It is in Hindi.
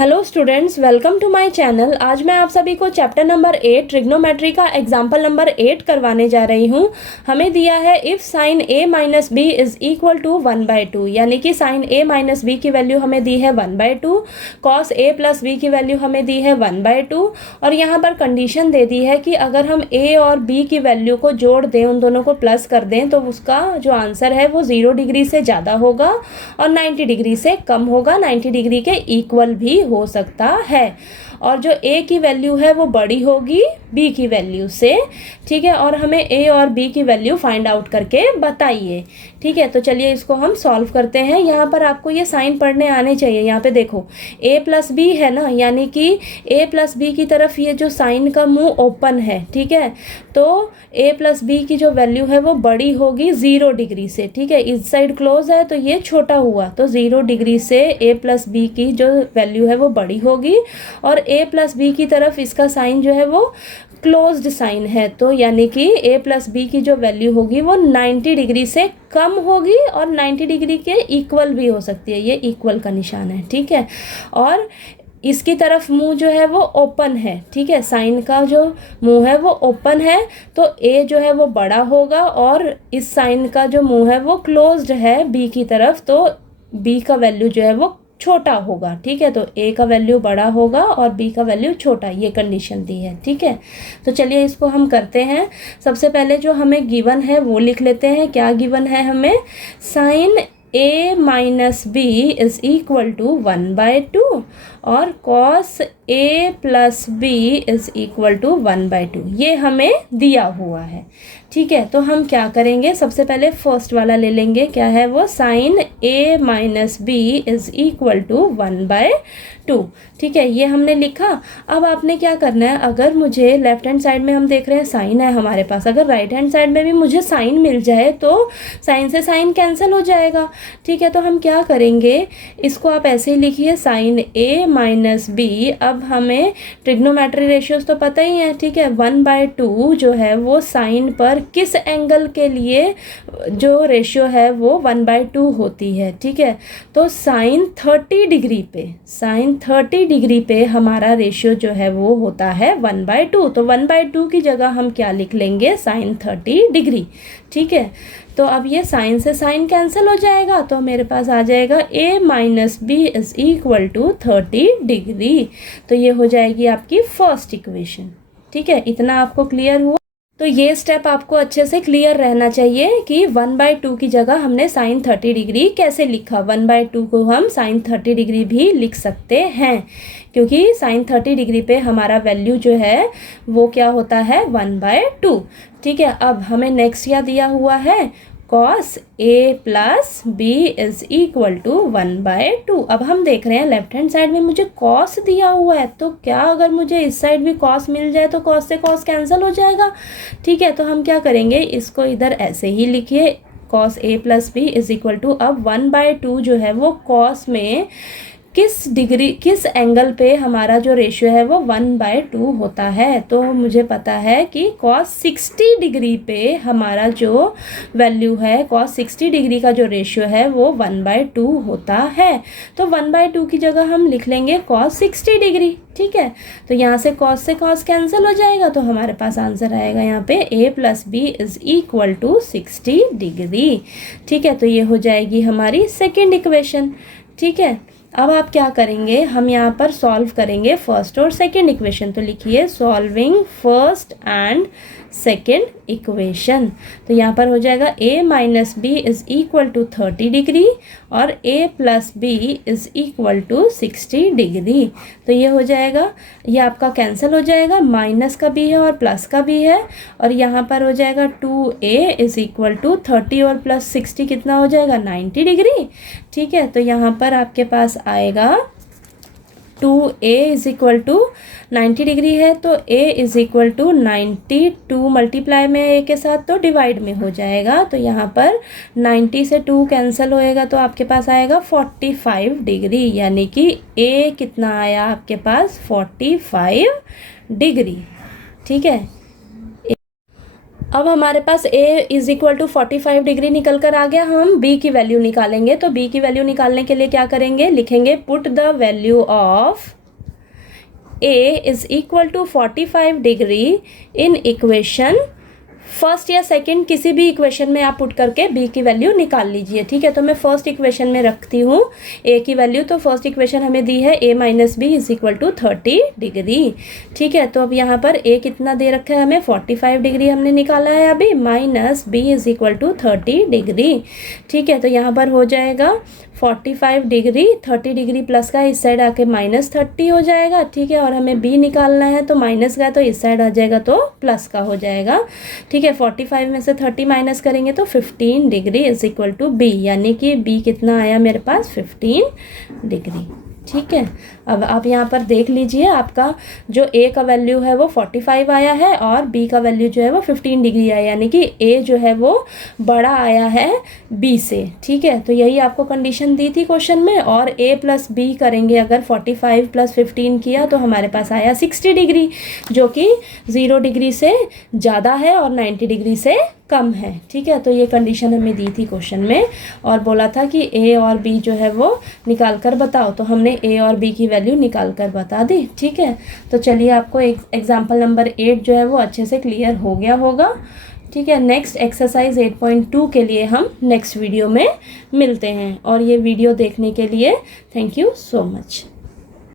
Hello students, welcome to my channel. आज मैं आप सभी को चैप्टर नंबर 8 ट्रिग्नोमेट्री का एग्जाम्पल नंबर 8 करवाने जा रही हूँ। हमें दिया है if sine a minus B is equal to 1/2, यानी कि साइन a माइनस बी की वैल्यू हमें दी है 1/2, कॉस a प्लस b की वैल्यू हमें दी है 1/2, और यहाँ पर कंडीशन दे दी है कि अगर हम a और b की वैल्यू को जोड़ दें, उन दोनों को प्लस कर दें, तो उसका जो आंसर है वो 0 डिग्री से ज़्यादा होगा और 90 डिग्री से कम होगा, 90 डिग्री के इक्वल भी हो सकता है। और जो a की वैल्यू है वो बड़ी होगी b की वैल्यू से, ठीक है। और हमें a और b की वैल्यू फाइंड आउट करके बताइए, ठीक है। तो चलिए इसको हम सॉल्व करते हैं। यहाँ पर आपको ये साइन पढ़ने आने चाहिए। यहाँ पे देखो a प्लस बी है ना, यानी कि a प्लस बी की तरफ ये जो साइन का मुंह ओपन है, ठीक है। तो a प्लस बी की जो वैल्यू है वो बड़ी होगी 0 डिग्री से, ठीक है। इस साइड क्लोज है तो ये छोटा हुआ, तो 0 डिग्री से a प्लस बी की जो वैल्यू है वो बड़ी होगी, और a प्लस बी की तरफ इसका साइन जो है वो क्लोज्ड साइन है, तो यानी कि a प्लस बी की जो वैल्यू होगी वो 90 डिग्री से कम होगी और 90 डिग्री के इक्वल भी हो सकती है। ये इक्वल का निशान है, ठीक है। और इसकी तरफ मुंह जो है वो ओपन है, ठीक है। साइन का जो मुंह है वो ओपन है, तो a जो है वो बड़ा होगा, और इस साइन का जो मुंह है वो क्लोज्ड है b की तरफ, तो b का वैल्यू जो है वो छोटा होगा, ठीक है। तो a का वैल्यू बड़ा होगा और b का वैल्यू छोटा, ये कंडीशन दी है, ठीक है। तो चलिए इसको हम करते हैं। सबसे पहले जो हमें गिवन है वो लिख लेते हैं। क्या गिवन है हमें? Sine a minus B is equal to 1/2 और cos a plus B is equal to 1/2, ये हमें दिया हुआ है, ठीक है। तो हम क्या करेंगे, सबसे पहले फर्स्ट वाला ले लेंगे। क्या है वो? Sine a minus B is equal to 1/2, ठीक है। ये हमने लिखा। अब आपने क्या करना है, अगर मुझे लेफ्ट हैंड साइड में हम देख रहे हैं साइन है हमारे पास, अगर राइट हैंड साइड में भी मुझे साइन मिल जाए तो साइन से साइन कैंसिल हो जाएगा, ठीक है। तो हम क्या करेंगे, इसको आप ऐसे ही लिखिए, साइन a माइनस बी। अब हमें ट्रिग्नोमेट्री रेशियोज तो पता ही है, ठीक है। 1/2 जो है वो साइन पर किस एंगल के लिए जो रेशियो है वो 1/2 होती है, ठीक है। तो साइन 30 डिग्री पे, साइन 30 डिग्री पे हमारा रेशियो जो है वो होता है 1/2, तो 1/2 की जगह हम क्या लिख लेंगे? साइन 30 डिग्री, ठीक है। तो अब ये साइन से साइन कैंसिल हो जाएगा, तो मेरे पास आ जाएगा a minus B is equal to 30 degree. तो ये हो जाएगी आपकी फर्स्ट इक्वेशन, ठीक है। इतना आपको क्लियर हुआ? तो ये स्टेप आपको अच्छे से क्लियर रहना चाहिए कि 1/2 की जगह हमने साइन 30 डिग्री कैसे लिखा। 1/2 को हम साइन 30 डिग्री भी लिख सकते हैं, क्योंकि साइन 30 डिग्री पे हमारा वैल्यू जो है वो क्या होता है? 1/2, ठीक है। अब हमें नेक्स्ट क्या दिया हुआ है? Cos a plus B is equal to 1/2। अब हम देख रहे हैं लेफ्ट हैंड साइड में मुझे कॉस दिया हुआ है, तो क्या अगर मुझे इस साइड भी कॉस मिल जाए तो कॉस से कॉस कैंसिल हो जाएगा, ठीक है। तो हम क्या करेंगे, इसको इधर ऐसे ही लिखिए, cos a plus B is equal to, अब 1/2 जो है वो कॉस में किस एंगल पे हमारा जो रेशियो है वो 1/2 होता है। तो मुझे पता है कि cos 60 डिग्री पे हमारा जो वैल्यू है, cos 60 डिग्री का जो रेशियो है वो 1/2 होता है। तो 1/2 की जगह हम लिख लेंगे cos 60 डिग्री, ठीक है। तो यहाँ से cos कैंसिल हो जाएगा, तो हमारे पास आंसर आएगा यहाँ पे a plus B is equal to 60 degree, ठीक है। तो ये हो जाएगी हमारी सेकेंड इक्वेशन, ठीक है। अब आप क्या करेंगे, हम यहाँ पर सॉल्व करेंगे फर्स्ट और सेकेंड इक्वेशन। तो लिखिए solving first and second equation. तो यहाँ पर हो जाएगा a minus B is equal to 30 degree और a plus B is equal to 60 degree. तो ये हो जाएगा, ये आपका कैंसिल हो जाएगा, माइनस का भी है और प्लस का भी है, और यहाँ पर हो जाएगा 2a इज इक्वल टू 30 और प्लस 60 कितना हो जाएगा? 90 डिग्री, ठीक है। तो यहाँ पर आपके पास आएगा 2a is equal to 90 degree है, तो a is equal to 92 multiply में a के साथ तो डिवाइड में हो जाएगा। तो यहाँ पर 90 से 2 कैंसिल होएगा, तो आपके पास आएगा 45 डिग्री, यानी कि a कितना आया आपके पास? 45 डिग्री, ठीक है। अब हमारे पास a is equal to 45 degree निकल कर आ गया। हम b की वैल्यू निकालेंगे, तो b की वैल्यू निकालने के लिए क्या करेंगे, लिखेंगे put the value of a is equal to 45 degree in equation first या सेकंड, किसी भी इक्वेशन में आप पुट करके b की वैल्यू निकाल लीजिए। ठीक है, तो मैं फर्स्ट इक्वेशन में रखती हूँ a की वैल्यू। तो फर्स्ट इक्वेशन हमें दी है a minus B is equal to 30 degree. ठीक है, तो अब यहाँ पर a कितना दे रखा है हमें, 45 डिग्री हमने निकाला है अभी, minus b is equal to 30 degree. ठीक है, तो यहाँ पर हो जाएगा 45 डिग्री, 30 डिग्री प्लस का इस साइड आके माइनस 30 हो जाएगा। ठीक है, और हमें b निकालना है, तो माइनस का तो इस साइड आ जाएगा तो प्लस का हो जाएगा। ठीक है, 45 में से 30 माइनस करेंगे तो 15 degree is equal to b, यानी कि b कितना आया मेरे पास, 15 डिग्री। ठीक है, अब आप यहाँ पर देख लीजिए, आपका जो a का वैल्यू है वो 45 आया है और b का वैल्यू जो है वो 15 डिग्री आया, यानी कि a जो है वो बड़ा आया है b से। ठीक है, तो यही आपको कंडीशन दी थी क्वेश्चन में। और a प्लस b करेंगे, अगर 45 प्लस 15 किया तो हमारे पास आया 60 डिग्री, जो कि 0 डिग्री से ज़्यादा है और 90 डिग्री से कम है। ठीक है, तो ये कंडीशन हमें दी थी क्वेश्चन में और बोला था कि a और b जो है वो निकाल कर बताओ, तो हमने a और b की वैल्यू निकाल कर बता दी। ठीक है, तो चलिए आपको एग्जाम्पल नंबर 8 जो है वो अच्छे से क्लियर हो गया होगा। ठीक है, नेक्स्ट एक्सरसाइज 8.2 के लिए हम नेक्स्ट वीडियो में मिलते हैं, और ये वीडियो देखने के लिए थैंक यू सो मच।